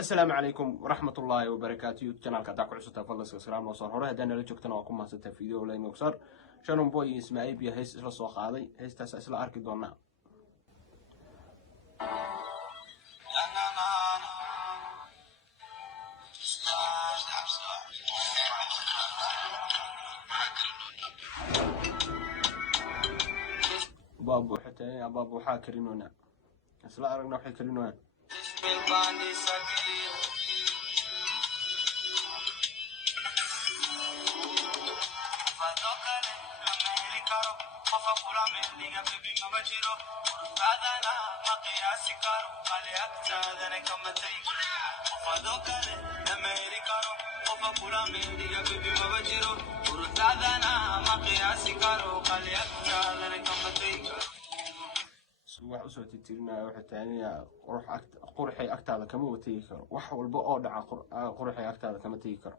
السلام عليكم ورحمة الله وبركاته. channel ka ku cusubta fadlan subscribe noo soo hore hadana la joogtana waa ku maasanta video leen ogsar Shannon Boy Ismail biya hees isla soo qaaday heestaas isla arki doonaa بابو حتى يا بابو حاكرينونا isla aragna waxay karinoona wax u soo titirinayo waxa taaniya qurxay agtaada kama watay karo wax walba oo dhaca qurxay agtaada kama tagi karo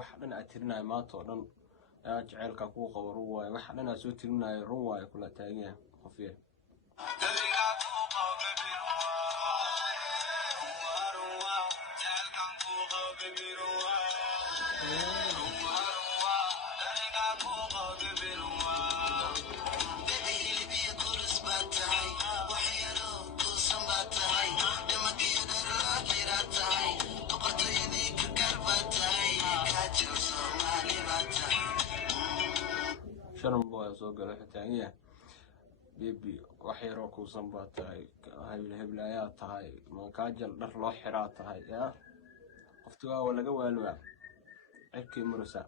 waxa dhan aad tirinaay maanta oo dhan aad jaceelka ku qabo ruwaay waxa dhan aad soo tirinaay ruwaay kula taagan qofiye Shannon Boy soo galay xitaaniya baby wax yar oo ku sanbatay heblaaya tahay ma ka jal dhar loo xiraa tahay ya qoftu waa laga waalwa cirkii murusa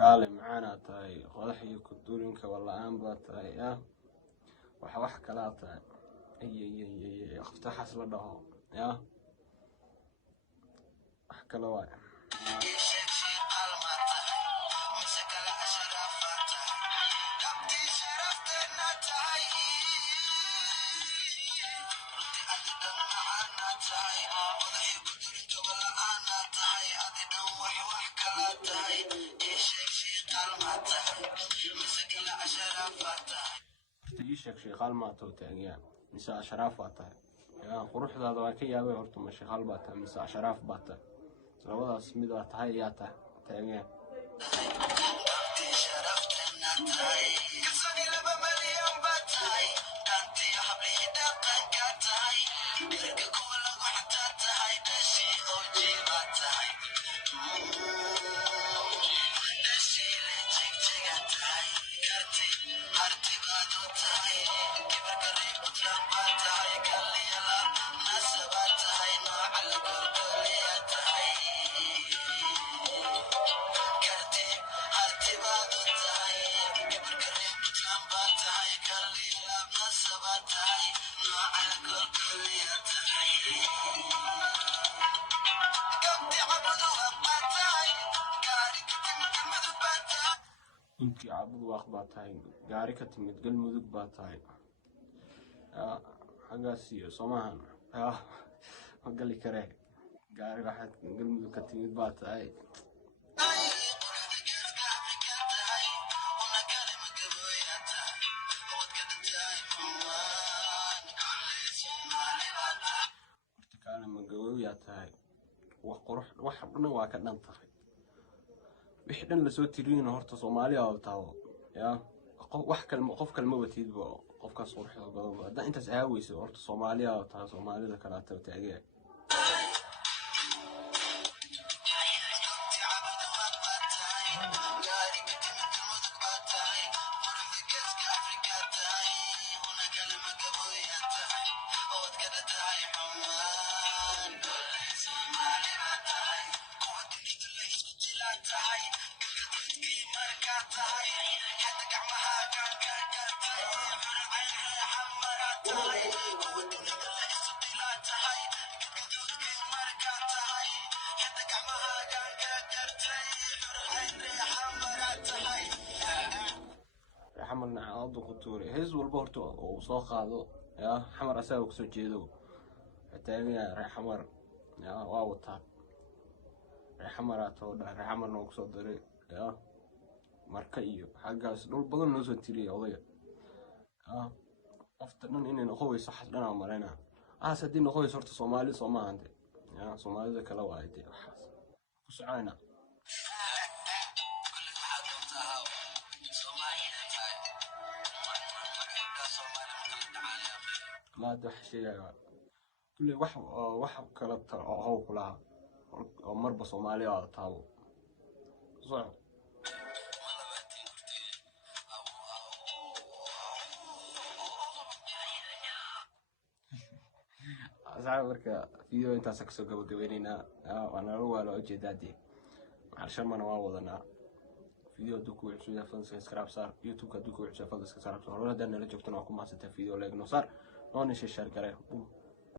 كالي معانا تاي قدحي كدورينك ولا aan ba tahay ya wax kala tahay ay aftah asla dhaho ya wax kala waa شغال ما توتاغيا مسا شرف باتا يا قروحداada waa ka yaabay horta ma shaqal baata misa sharaf baata labadaas mid waa tahay yaa taageen intii cabud wax baa tahay gaari ka timid galmudug baa tahay xagaas iyo Soomahan ma gali kare gaari waxa galmudug ka timid baa tahay kale ma gawayaa tahay wax qurux wax dhan waa ka dhan tahay wixii dhan la soo tiriyeen horta Soomaaliya oo taabo ya qof kalma watid qofkaas quruxda badan haddaan intaas aaweysa horta Soomaaliya taa Soomaalida kale aad taagay حمرنا عضو خطوري هز والبورت وصاخ هذا يا حمر أساوي كسر جيدو التانية رح حمر يا واو طاب رح حمر أتودا رح حمر نوكسر دري يا مركيو حاجة دول بدل نزول تري قضية يا أفترض إني نخوي صح لنا مرينا صدقني نخوي صرت صومالي صوما عندي يا صومالي ذا كلا وايدي حاس وسعينا ما ده شيء كل واحد كلت هو كلها مربى صومالي على طاو صعب أصعب مركا فيديو أنت سكسو قبل قبلينا وأنا أول وجه دادي عشان ما نواوضنا فيديو دوكو عشان فن سكسكرايب صار يوتيوب كدوكو عشان فن سكسكرايب صار ولا دنا لجوكتنا وكم ما ستة فيديو لايك نصار نوني شير كره